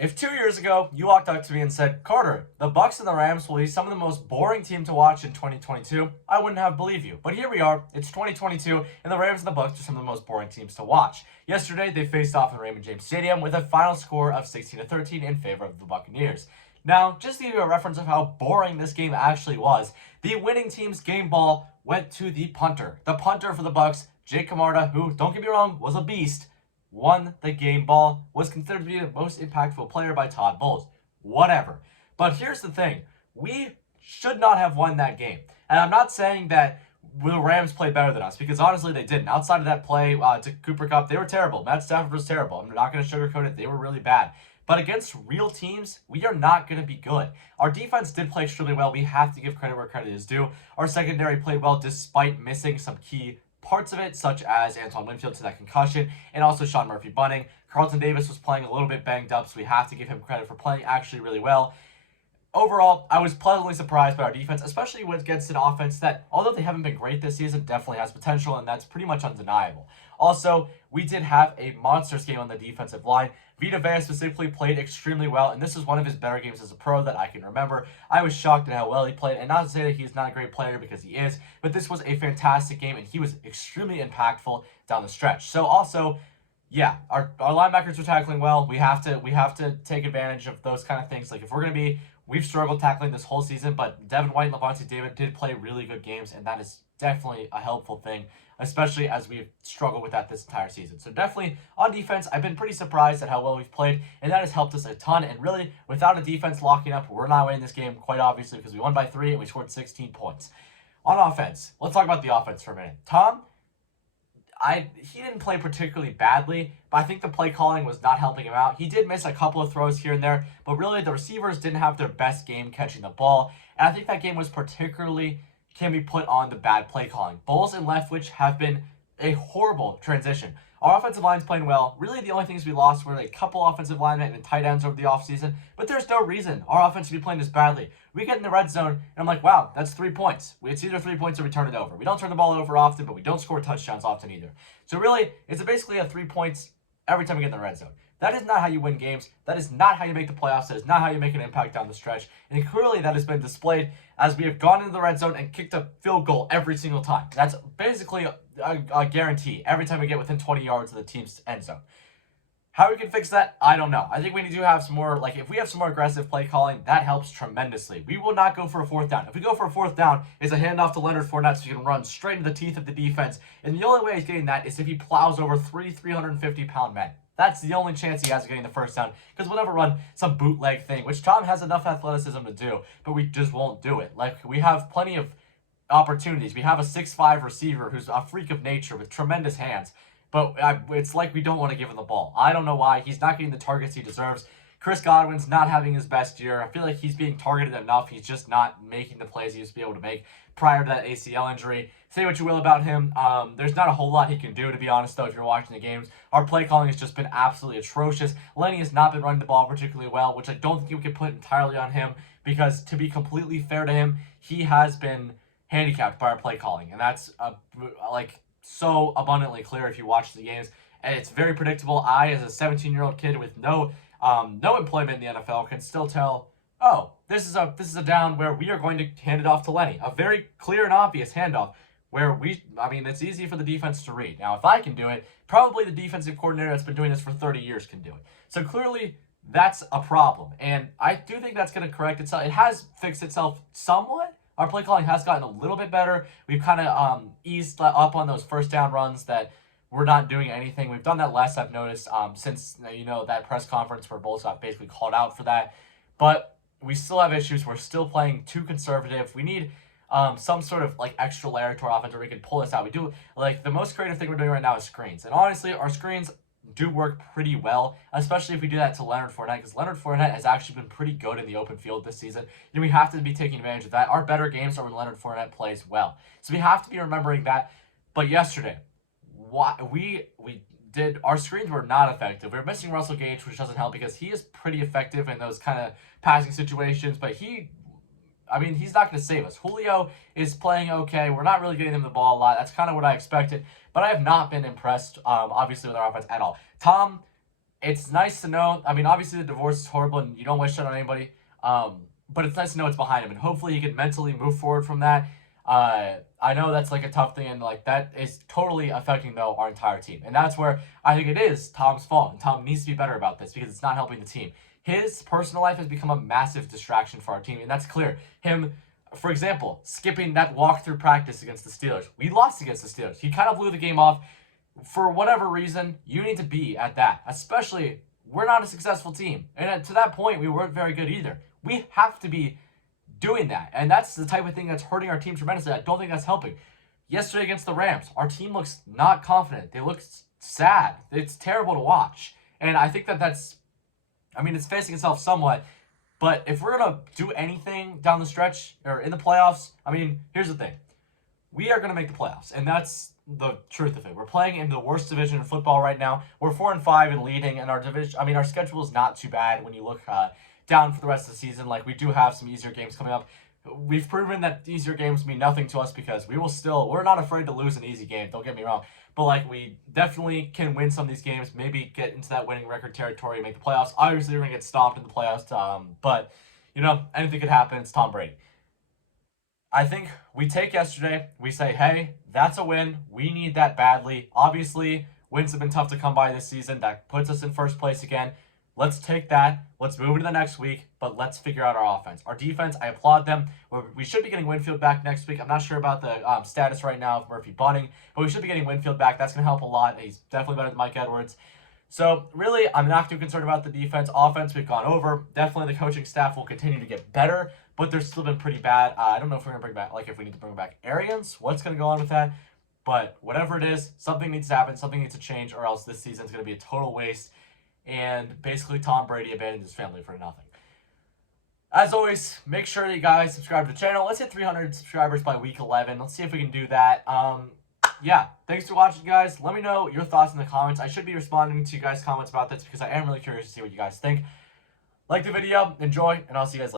If 2 years ago you walked up to me and said, Carter, the Bucs and the Rams will be some of the most boring team to watch in 2022, I wouldn't have believed you. But here we are, it's 2022, and the Rams and the Bucs are some of the most boring teams to watch. Yesterday, they faced off in Raymond James Stadium with a final score of 16-13 in favor of the Buccaneers. Now, just to give you a reference of how boring this game actually was, the winning team's game ball went to the punter. The punter for the Bucs, Jake Camarda, who, don't get me wrong, was a beast, won the game ball, was considered to be the most impactful player by Todd Bowles. Whatever. But here's the thing. We should not have won that game. And I'm not saying that the Rams played better than us, because honestly they didn't. Outside of that play to Cooper Kupp, they were terrible. Matt Stafford was terrible. I'm not going to sugarcoat it. They were really bad. But against real teams, we are not going to be good. Our defense did play extremely well. We have to give credit where credit is due. Our secondary played well despite missing some key parts of it, such as Antoine Winfield to that concussion, and also Sean Murphy-Bunting. Carlton Davis was playing a little bit banged up, so we have to give him credit for playing actually really well. Overall, I was pleasantly surprised by our defense, especially against an offense that, although they haven't been great this season, definitely has potential, and that's pretty much undeniable. Also, we did have a monsters game on the defensive line. Vita Vea specifically played extremely well, and this is one of his better games as a pro that I can remember. I was shocked at how well he played, and not to say that he's not a great player, because he is, but this was a fantastic game, and he was extremely impactful down the stretch. So also, yeah, our linebackers were tackling well. We have to take advantage of those kind of things. Like, if we're going to be, we've struggled tackling this whole season, but Devin White and Levante David did play really good games, and that is definitely a helpful thing, especially as we've struggled with that this entire season. So definitely on defense, I've been pretty surprised at how well we've played, and that has helped us a ton. And really, without a defense locking up, we're not winning this game, quite obviously, because we won by 3 and we scored 16 points. On offense, let's talk about the offense for a minute. Tom, he didn't play particularly badly, but I think the play calling was not helping him out. He did miss a couple of throws here and there, but really the receivers didn't have their best game catching the ball, and I think that game was particularly can be put on the bad play calling. Bowles and Leftwich have been a horrible transition. Our offensive line's playing well. Really, the only things we lost were a couple offensive linemen and tight ends over the offseason, but there's no reason our offense to be playing this badly. We get in the red zone, and I'm like, wow, that's 3 points. It's either 3 points or we turn it over. We don't turn the ball over often, but we don't score touchdowns often either. So really, it's basically a 3 points every time we get in the red zone. That is not how you win games. That is not how you make the playoffs. That is not how you make an impact down the stretch. And clearly that has been displayed as we have gone into the red zone and kicked a field goal every single time. That's basically a guarantee every time we get within 20 yards of the team's end zone. How we can fix that, I don't know. I think we need to have some more, if we have some more aggressive play calling, that helps tremendously. We will not go for a fourth down. If we go for a fourth down, it's a handoff to Leonard Fournette so he can run straight into the teeth of the defense. And the only way he's getting that is if he plows over 350-pound men. That's the only chance he has of getting the first down, because we'll never run some bootleg thing, which Tom has enough athleticism to do, but we just won't do it. We have plenty of opportunities. We have a 6'5" receiver who's a freak of nature with tremendous hands, but it's like we don't want to give him the ball. I don't know why. He's not getting the targets he deserves. Chris Godwin's not having his best year. I feel like he's being targeted enough. He's just not making the plays he used to be able to make prior to that ACL injury. Say what you will about him. There's not a whole lot he can do, to be honest, though, if you're watching the games. Our play calling has just been absolutely atrocious. Lenny has not been running the ball particularly well, which I don't think we can put entirely on him, because to be completely fair to him, he has been handicapped by our play calling. And that's so abundantly clear if you watch the games. And it's very predictable. I, as a 17-year-old kid with no employment in the NFL, can still tell, oh, this is a down where we are going to hand it off to Lenny. A very clear and obvious handoff where it's easy for the defense to read. Now, if I can do it, probably the defensive coordinator that's been doing this for 30 years can do it. So clearly, that's a problem. And I do think that's going to correct itself. It has fixed itself somewhat. Our play calling has gotten a little bit better. We've kind of eased up on those first down runs that we're not doing anything. We've done that less, I've noticed, since, that press conference where Bowles got basically called out for that. But we still have issues. We're still playing too conservative. We need some sort of extra layer to our offense where we can pull this out. We do, the most creative thing we're doing right now is screens. And honestly, our screens do work pretty well, especially if we do that to Leonard Fournette, because Leonard Fournette has actually been pretty good in the open field this season, and we have to be taking advantage of that. Our better games are when Leonard Fournette plays well. So we have to be remembering that. But yesterday, our screens were not effective. We were missing Russell Gage, which doesn't help because he is pretty effective in those kind of passing situations, but he's not going to save us. Julio is playing okay. We're not really getting him the ball a lot. That's kind of what I expected, but I have not been impressed, obviously, with our offense at all. Tom it's nice to know. I mean, obviously the divorce is horrible and you don't wish it on anybody. But it's nice to know it's behind him, and hopefully he can mentally move forward from that. I know that's like a tough thing, and like that is totally affecting though our entire team, and that's where I think it is Tom's fault, and Tom needs to be better about this because it's not helping the team. His personal life has become a massive distraction for our team, and that's clear. Him, for example, skipping that walkthrough practice against the Steelers. We lost against the Steelers. He kind of blew the game off. For whatever reason, you need to be at that, especially we're not a successful team. And to that point, we weren't very good either. We have to be doing that. And that's the type of thing that's hurting our team tremendously. I don't think that's helping. Yesterday against the Rams, our team looks not confident. They look sad. It's terrible to watch. And I think that's, I mean, it's facing itself somewhat. But if we're going to do anything down the stretch or in the playoffs, I mean, here's the thing. We are going to make the playoffs. And that's the truth of it. We're playing in the worst division in football right now. We're 4-5 and leading, and our division, I mean, our schedule is not too bad when you look down for the rest of the season. Like, we do have some easier games coming up. We've proven that easier games mean nothing to us because we're not afraid to lose an easy game, don't get me wrong. But like, we definitely can win some of these games, maybe get into that winning record territory and make the playoffs. Obviously, we're going to get stomped in the playoffs, but you know, anything could happen. It's Tom Brady. I think we take yesterday, we say, hey, that's a win. We need that badly. Obviously, wins have been tough to come by this season. That puts us in first place again. Let's take that. Let's move into the next week, but let's figure out our offense. Our defense, I applaud them. We should be getting Winfield back next week. I'm not sure about the status right now of Murphy Bunting, but we should be getting Winfield back. That's going to help a lot. He's definitely better than Mike Edwards. So, really, I'm not too concerned about the defense. Offense, we've gone over. Definitely the coaching staff will continue to get better, but they're still been pretty bad. I don't know if we're going to bring back, like, if we need to bring back Arians, what's going to go on with that? But whatever it is, something needs to happen. Something needs to change, or else this season's going to be a total waste. And basically, Tom Brady abandoned his family for nothing. As always, make sure that you guys subscribe to the channel. Let's hit 300 subscribers by week 11. Let's see if we can do that. Yeah, thanks for watching, guys. Let me know your thoughts in the comments. I should be responding to you guys' comments about this because I am really curious to see what you guys think. Like the video, enjoy, and I'll see you guys later.